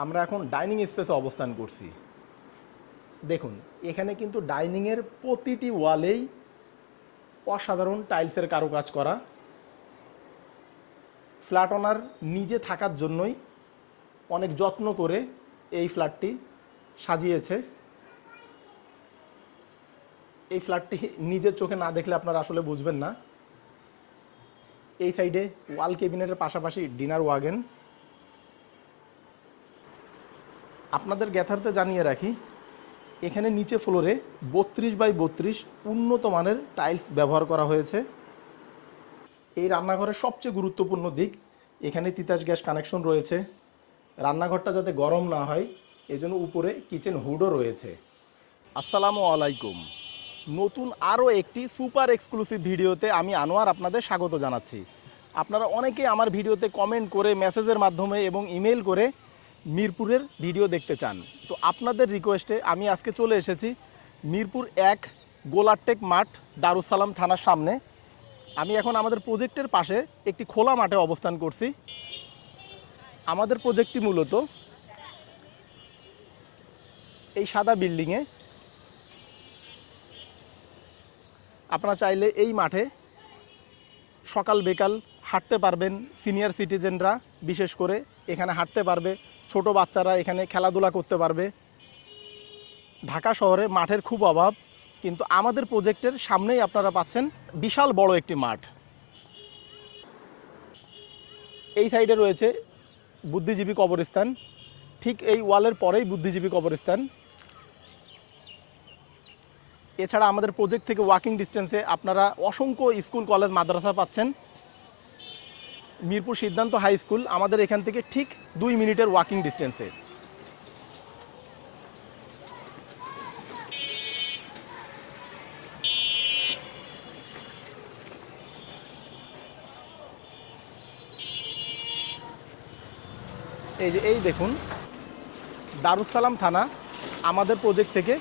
আমরা এখন ডাইনিং স্পেসে অবস্থান করছি। দেখুন, এখানে কিন্তু ডাইনিংয়ের প্রতিটি ওয়ালেই অসাধারণ টাইলসের কারুকাজ করা। ফ্ল্যাট ওনার নিজে থাকার জন্যই অনেক যত্ন করে এই ফ্ল্যাটটি সাজিয়েছে। এই ফ্ল্যাটটি নিজের চোখে না দেখলে আপনারা আসলে বুঝবেন না। এই সাইডে ওয়াল কেবিনেটের পাশাপাশি ডিনার ওয়াগেন। আপনাদের জ্ঞাতার্থে জানিয়ে রাখি, এখানে নিচে ফ্লোরে 32x32 উন্নত মানের টাইলস ব্যবহার করা হয়েছে। এই রান্নাঘরের সবচেয়ে গুরুত্বপূর্ণ দিক, এখানে তিতাস গ্যাস কানেকশন রয়েছে। রান্নাঘরটা যাতে গরম না হয় এজন্য উপরে কিচেন হুডও রয়েছে। আসসালামু আলাইকুম। নতুন আরও একটি সুপার এক্সক্লুসিভ ভিডিওতে আমি আনোয়ার আপনাদের স্বাগত জানাচ্ছি। আপনারা অনেকেই আমার ভিডিওতে কমেন্ট করে, মেসেজের মাধ্যমে এবং ইমেল করে মিরপুরের ভিডিও দেখতে চান। তো আপনাদের রিকোয়েস্টে আমি আজকে চলে এসেছি মিরপুর 1 গোলারটেক মাঠ, দারুসালাম থানার সামনে। আমি এখন আমাদের প্রজেক্টের পাশে একটি খোলা মাঠে অবস্থান করছি। আমাদের প্রজেক্টটি মূলত এই সাদা বিল্ডিংয়ে। আপনারা চাইলে এই মাঠে সকাল বিকাল হাঁটতে পারবেন। সিনিয়র সিটিজেনরা বিশেষ করে এখানে হাঁটতে পারবে, ছোট বাচ্চারা এখানে খেলাধুলা করতে পারবে। ঢাকা শহরে মাঠের খুব অভাব, কিন্তু আমাদের প্রজেক্টের সামনেই আপনারা পাচ্ছেন বিশাল বড় একটি মাঠ। এই সাইডে রয়েছে বুদ্ধিজীবী কবরস্থান, ঠিক এই ওয়ালের পরেই বুদ্ধিজীবী কবরস্থান। এছাড়া আমাদের প্রজেক্ট থেকে ওয়াকিং ডিস্টেন্সে আপনারা অসংখ্য স্কুল, কলেজ, মাদ্রাসা পাচ্ছেন। মিরপুর সিদ্ধান্ত হাই স্কুল আমাদের এখান থেকে ঠিক 2 মিনিটের ওয়াকিং ডিস্টেন্সে। এই দেখুন, দারুসালাম থানা আমাদের প্রজেক্ট থেকে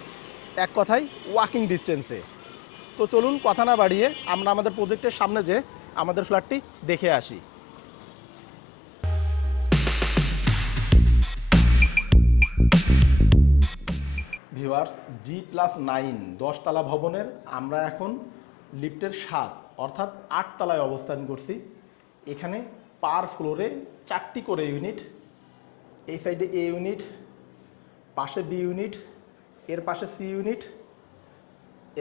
এক কথায় ওয়াকিং ডিস্টেন্সে। তো চলুন কথা না বাড়িয়ে আমরা আমাদের প্রজেক্টের সামনে যে আমাদের ফ্ল্যাটটি দেখে আসি। ভিউয়ার্স, G+9 10তলা ভবনের আমরা এখন লিফটের 7 অর্থাৎ 8 তলায় অবস্থান করছি। এখানে পার ফ্লোরে 4টি করে ইউনিট। এই সাইডে এ ইউনিট, পাশে বি ইউনিট, এর পাশে সি ইউনিট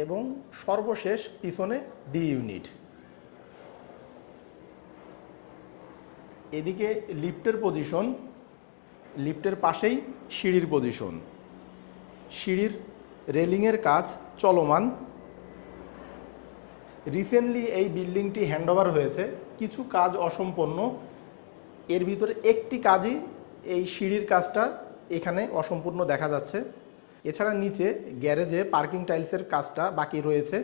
এবং সর্বশেষ পিছনে ডি ইউনিট। এদিকে লিফটের পজিশন, লিফটের পাশেই সিঁড়ির পজিশন। সিঁড়ির রেলিংয়ের কাজ চলমান। রিসেন্টলি এই বিল্ডিংটি হ্যান্ডওভার হয়েছে, কিছু কাজ অসম্পূর্ণ। এর ভিতরে একটি কাজই, এই সিঁড়ির কাজটা এখানে অসম্পূর্ণ দেখা যাচ্ছে। এছাড়া নিচে গ্যারেজে পার্কিং টাইলসের কাজটা বাকি রয়েছে।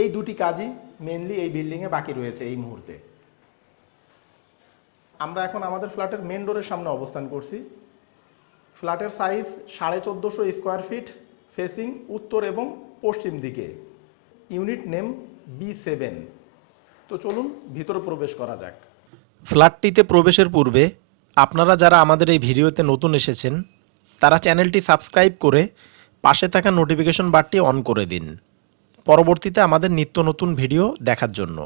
এই দুটি কাজই মেনলি এই বিল্ডিংয়ে বাকি রয়েছে এই মুহূর্তে। আমরা এখন আমাদের ফ্ল্যাটের মেন ডোরের সামনে অবস্থান করছি। ফ্ল্যাটের সাইজ 1450 স্কোয়ার ফিট, ফেসিং উত্তর এবং পশ্চিম দিকে। Unit name B7। তো চলুন ভিতরে প্রবেশ করা যাক। ফ্ল্যাটটিতে প্রবেশের পূর্বে আপনারা যারা আমাদের এই ভিডিওতে নতুন এসেছেন তারা চ্যানেলটি সাবস্ক্রাইব করে পাশে থাকা নোটিফিকেশন বারটি অন করে দিন পরবর্তীতে আমাদের নিত্য নতুন ভিডিও দেখার জন্য।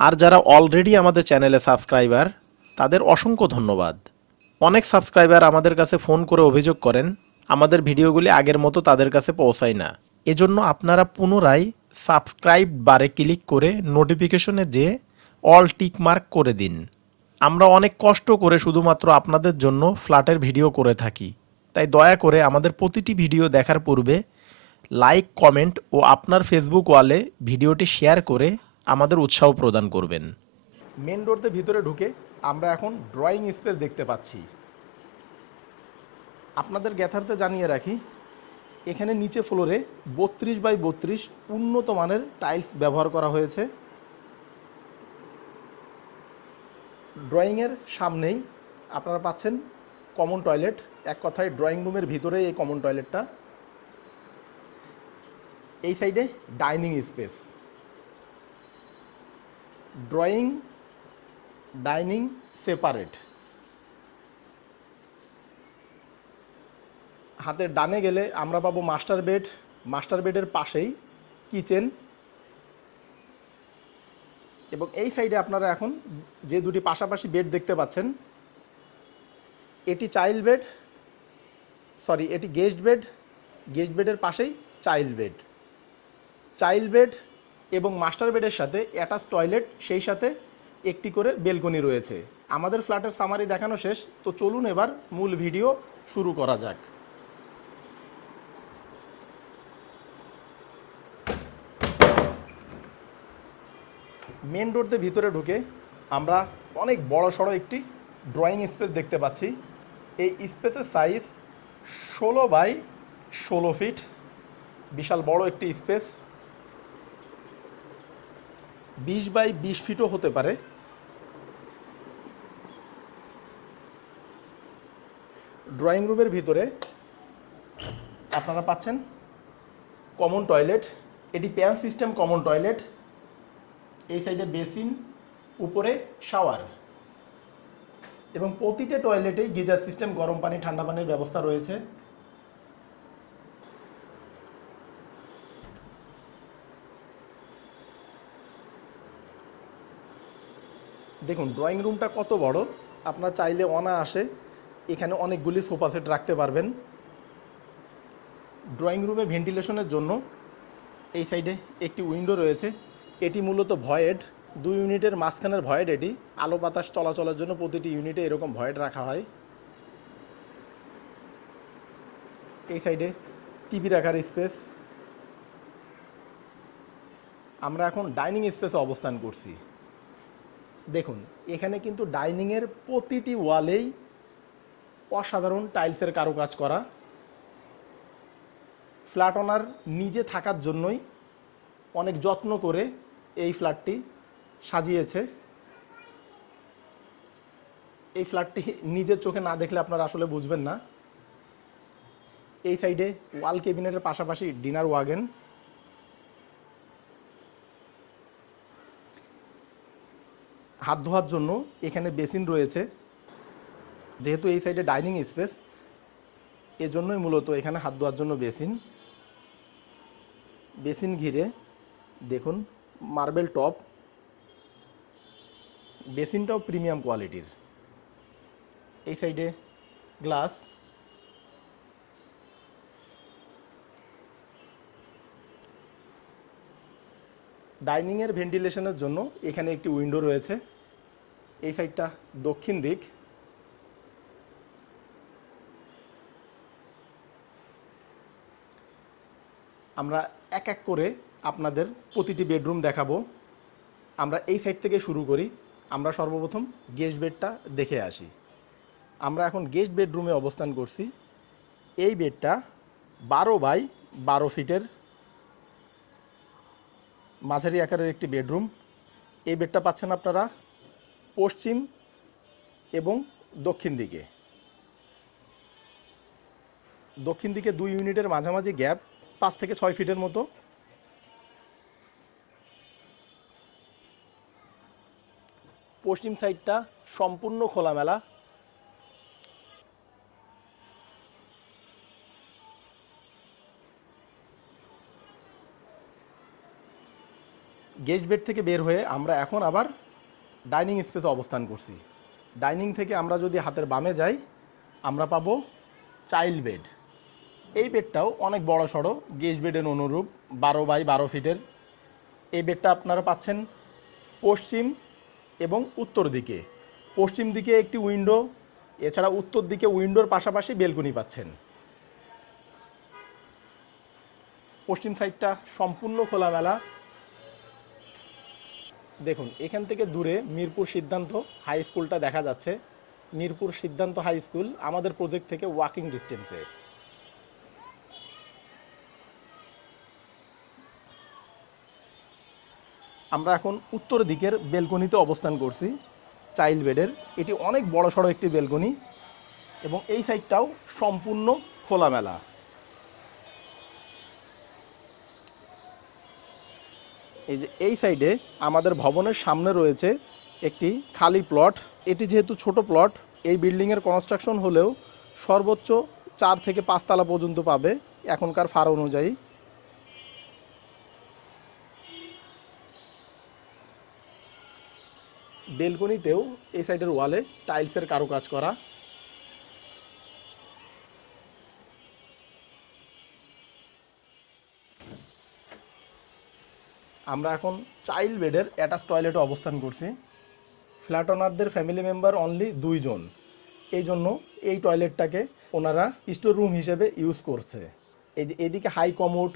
আর যারা অলরেডি আমাদের চ্যানেলে সাবস্ক্রাইবার তাদের অসংখ্য ধন্যবাদ। অনেক সাবস্ক্রাইবার আমাদের কাছে ফোন করে অভিযোগ করেন আমাদের ভিডিওগুলি আগের মতো তাদের কাছে পৌঁছায় না। এজন্য আপনারা পুনরায় সাবস্ক্রাইব বারে ক্লিক করে নোটিফিকেশনে যেয়ে অল টিক মার্ক করে দিন। আমরা অনেক কষ্ট করে শুধুমাত্র আপনাদের জন্য ফ্ল্যাটের ভিডিও করে থাকি, তাই দয়া করে আমাদের প্রতিটি ভিডিও দেখার পূর্বে লাইক, কমেন্ট ও আপনার ফেসবুক ওয়ালে ভিডিওটি শেয়ার করে আমাদের উৎসাহ প্রদান করবেন। মেন ডোরতে ভিতরে ঢুকে আমরা এখন ড্রয়িং স্পেস দেখতে পাচ্ছি। আপনাদের জ্ঞাতার্থে জানিয়ে রাখি, এখানে নিচে ফ্লোরে 32x32 উন্নত মানের টাইলস ব্যবহার করা হয়েছে। ড্রয়িংয়ের সামনেই আপনারা পাচ্ছেন কমন টয়লেট। এক কথায় ড্রয়িং রুমের ভিতরেই এই কমন টয়লেটটা। এই সাইডে dining space. Drawing, dining separate. হাতের ডানে গেলে আমরা পাবো মাস্টার বেড, মাস্টার বেডের পাশেই কিচেন, এবং এই সাইডে আপনারা এখন যে দুটি পাশাপাশি বেড দেখতে পাচ্ছেন, এটি চাইল্ড বেড, সরি এটি গেস্ট বেড, গেস্ট বেডের পাশেই চাইল্ড বেড। চাইল্ড বেড এবং মাস্টার বেডের সাথে অ্যাটাচ টয়লেট, সেই সাথে একটি করে বেলকনি রয়েছে। আমাদের ফ্ল্যাটের সামারি দেখানো শেষ, তো চলুন এবার মূল ভিডিও শুরু করা যাক। মেন ডোর দিয়ে ভিতরে ঢুকে আমরা অনেক বড় সড়ো একটি ড্রয়িং স্পেস দেখতে পাচ্ছি। এই স্পেসের সাইজ 16 × 16 ফিট, বিশাল বড় একটি স্পেস। 20 × 20 ফিটও হতে পারে। ড্রয়িং রুমের ভিতরে আপনারা পাচ্ছেন কমন টয়লেট, এটি প্যান সিস্টেম কমন টয়লেট। এই সাইডে বেসিন, উপরে শাওয়ার, এবং প্রতিটা টয়লেটেই গিজার সিস্টেম, গরম পানি ঠান্ডা পানির ব্যবস্থা রয়েছে। দেখুন ড্রয়িং রুমটা কত বড়, আপনার চাইলে অনায়াসে এখানে অনেকগুলি সোফা সেট রাখতে পারবেন। ড্রয়িং রুমে ভেন্টিলেশনের জন্য এই সাইডে একটি উইন্ডো রয়েছে, এটি মূলত ভয়েড, 2 ইউনিটের মাঝখানের ভয়েড এটি। আলো বাতাস চলাচলের জন্য প্রতিটি ইউনিটে এরকম ভয়েড রাখা হয়। এই সাইডে টিভি রাখার স্পেস। আমরা এখন ডাইনিং স্পেসে অবস্থান করছি। দেখুন এখানে কিন্তু ডাইনিংয়ের প্রতিটি ওয়ালেই অসাধারণ টাইলসের কারুকাজ করা। ফ্ল্যাট ওনার নিজে থাকার জন্যই অনেক যত্ন করে এই ফ্ল্যাটটি সাজিয়েছে। এই ফ্ল্যাটটি নিজের চোখে না দেখলে আপনারা আসলে বুঝবেন না। এই সাইডে ওয়াল কেবিনেটের পাশাপাশি ডিনার ওয়াগন। হাত ধোয়ার জন্য এখানে বেসিন রয়েছে। যেহেতু এই সাইডে ডাইনিং স্পেস, এজন্যই মূলত এখানে হাত ধোয়ার জন্য বেসিন। বেসিন ঘিরে দেখুন মার্বেল টপ, বেসিনটাও প্রিমিয়াম কোয়ালিটির। এই সাইডে গ্লাস। ডাইনিংয়ের ভেন্টিলেশনের জন্য এখানে একটি উইন্ডো রয়েছে। এই সাইডটা দক্ষিণ দিক। আমরা এক এক করে আপনাদের প্রতিটি বেডরুম দেখাবো। আমরা এই সাইড থেকে শুরু করি। আমরা সর্বপ্রথম গেস্ট বেডটা দেখে আসি। আমরা এখন গেস্ট বেডরুমে অবস্থান করছি। এই বেডটা 12 × 12 ফিটের মাঝারি আকারের একটি বেডরুম। এই বেডটা পাচ্ছেন আপনারা পশ্চিম এবং দক্ষিণ দিকে। দক্ষিণ দিকে 2 ইউনিটের মাঝামাঝি গ্যাপ 5 থেকে 6 ফিটের মতো। পশ্চিম সাইডটা সম্পূর্ণ খোলামেলা। গেস্ট বেড থেকে বের হয়ে আমরা এখন আবার ডাইনিং স্পেসে অবস্থান করছি। ডাইনিং থেকে আমরা যদি হাতের বামে যাই, আমরা পাবো চাইল্ড বেড। এই বেডটাও অনেক বড় সড়ো, গেস্ট বেডের অনুরূপ, 12 × 12 ফিটের। এই বেডটা আপনারা পাচ্ছেন পশ্চিম এবং উত্তর দিকে। পশ্চিম দিকে একটি উইন্ডো, এছাড়া উত্তর দিকে উইন্ডোর পাশাপাশি বেলকনি পাচ্ছেন। পশ্চিম সাইডটা সম্পূর্ণ খোলামেলা। দেখুন এখান থেকে দূরে মিরপুর সিদ্ধান্ত হাই স্কুলটা দেখা যাচ্ছে। মিরপুর সিদ্ধান্ত হাই স্কুল আমাদের প্রজেক্ট থেকে ওয়াকিং ডিস্টেন্সে। আমরা এখন উত্তর দিকের বেলকনিতে অবস্থান করছি চাইল্ড বেডের। এটি অনেক বড় সড়ো একটি বেলকনি এবং এই সাইডটাও সম্পূর্ণ খোলামেলা। এই যে এই সাইডে আমাদের ভবনের সামনে রয়েছে একটি খালি প্লট। এটি যেহেতু ছোট প্লট, এই বিল্ডিংয়ের কনস্ট্রাকশন হলেও সর্বোচ্চ 4 থেকে 5 তলা পর্যন্ত পাবে এখনকার ফার অনুযায়ী। বেলকনিতেও এই সাইডের ওয়ালে টাইলসের কারুকাজ করা। আমরা এখন চাইল্ড বেডের অ্যাটাচ টয়লেটে অবস্থান করছি। ফ্ল্যাট ওনারদের ফ্যামিলি মেম্বার অনলি 2 জন, এই জন্য এই টয়লেটটাকে ওনারা স্টোর রুম হিসেবে ইউজ করছে। এই যে এদিকে হাই কমোড,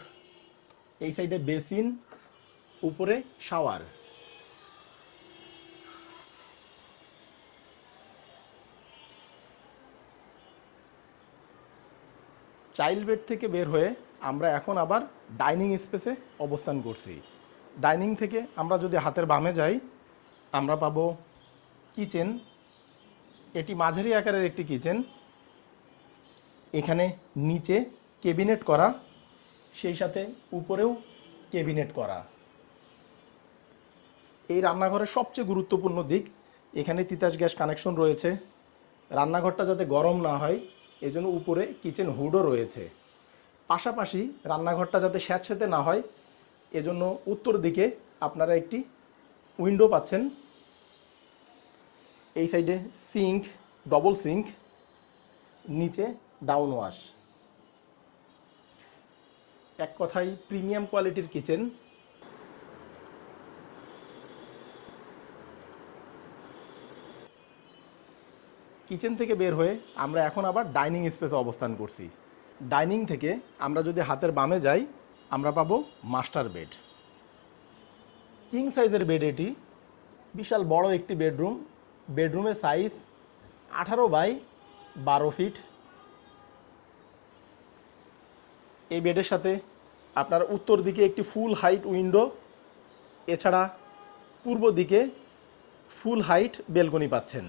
এই সাইডে বেসিন, উপরে শাওয়ার। চাইল্ড বেড থেকে বের হয়ে আমরা এখন আবার ডাইনিং স্পেসে অবস্থান করছি। ডাইনিং থেকে আমরা যদি হাতের বামে যাই, আমরা পাবো কিচেন। এটি মাঝারি আকারের একটি কিচেন। এখানে নিচে ক্যাবিনেট করা, সেই সাথে উপরেও ক্যাবিনেট করা। এই রান্নাঘরের সবচেয়ে গুরুত্বপূর্ণ দিক, এখানে তিতাস গ্যাস কানেকশন রয়েছে। রান্নাঘরটা যাতে গরম না হয় এজন্য উপরে কিচেন হুডও রয়েছে। পাশাপাশি রান্নাঘরটা যাতে স্যাঁতসেঁতে না হয় এজন্য উত্তর দিকে আপনারা একটি উইন্ডো পাচ্ছেন। এই সাইডে সিঙ্ক, ডবল সিঙ্ক, নিচে ডাউন ওয়াশ। এক কথায় প্রিমিয়াম কোয়ালিটির কিচেন। কিচেন থেকে বের হয়ে আমরা এখন আবার ডাইনিং স্পেসে অবস্থান করছি। ডাইনিং থেকে আমরা যদি হাতের বামে যাই, আমরা পাবো মাস্টার বেড। কিং সাইজের বেড এটি, বিশাল বড় একটি বেডরুম। বেডরুমের সাইজ 18 বাই 12 ফিট। এই বেডের সাথে আপনার উত্তর দিকে একটি ফুল হাইট উইন্ডো, এছাড়া পূর্ব দিকে ফুল হাইট বেলকনি পাচ্ছেন।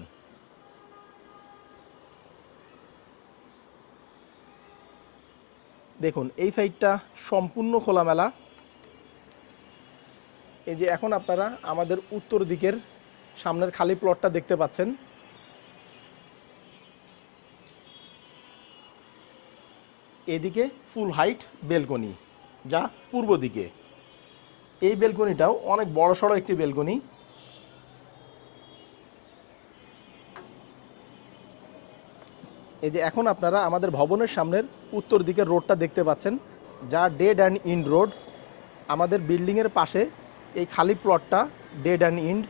দেখুন এই সাইডটা সম্পূর্ণ খোলামেলা। এই যে এখন আপনারা আমাদের উত্তর দিকের সামনের খালি প্লটটা দেখতে পাচ্ছেন। এদিকে ফুল হাইট বেলকনি, যা পূর্ব দিকে। এই বেলকনিটাও অনেক বড়সড় একটি বেলকনি। এই যে এখন আপনারা আমাদের ভবনের সামনের উত্তর দিকের রোডটা দেখতে পাচ্ছেন, যা ডেড অ্যান্ড ইন্ড রোড। আমাদের বিল্ডিংয়ের পাশে এই খালি প্লটটা ডেড অ্যান্ড ইন্ড।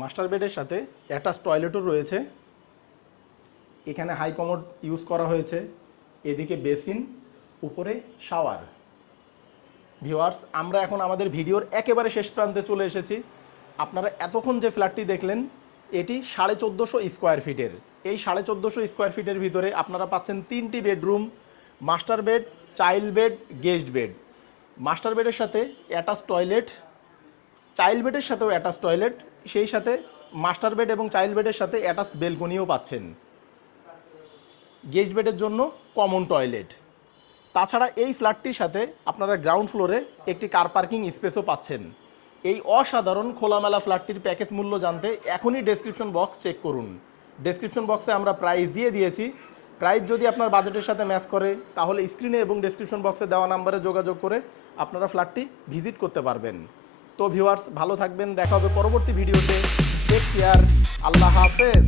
মাস্টার বেডের সাথে অ্যাটাচ টয়লেটও রয়েছে। এখানে হাই কমোড ইউজ করা হয়েছে। এদিকে বেসিন, উপরে শাওয়ার। ভিউয়ার্স, আমরা এখন আমাদের ভিডিওর একেবারে শেষ প্রান্তে চলে এসেছি। আপনারা এতক্ষণ যে ফ্ল্যাটটি দেখলেন এটি 1450 স্কোয়ার ফিটের। এই 1450 স্কোয়ার ফিটের ভিতরে আপনারা পাচ্ছেন 3টি bedroom, master bed, child bed, guest bed. Master বেডের সাথে অ্যাটাচ টয়লেট, চাইল্ড বেডের সাথেও অ্যাটাচ টয়লেট, সেই সাথে মাস্টার বেড এবং চাইল্ড বেডের সাথে অ্যাটাচ বেলকনিও পাচ্ছেন। গেস্ট বেডের জন্য কমন টয়লেট। তাছাড়া এই ফ্ল্যাটটির সাথে আপনারা গ্রাউন্ড ফ্লোরে একটি কার পার্কিং স্পেসও পাচ্ছেন। এই অসাধারণ খোলামেলা ফ্ল্যাটটির প্যাকেজ মূল্য জানতে এখনই ডেসক্রিপশন বক্স চেক করুন। ডেসক্রিপশন বক্সে আমরা প্রাইস দিয়ে দিয়েছি। প্রাইস যদি আপনার বাজেটের সাথে ম্যাচ করে তাহলে স্ক্রিনে এবং ডেসক্রিপশন বক্সে দেওয়া নাম্বারে যোগাযোগ করে আপনারা ফ্ল্যাটটি ভিজিট করতে পারবেন। তো ভিউয়ার্স, ভালো থাকবেন, দেখা হবে পরবর্তী ভিডিওতে। টেক কেয়ার, আল্লাহ হাফেজ।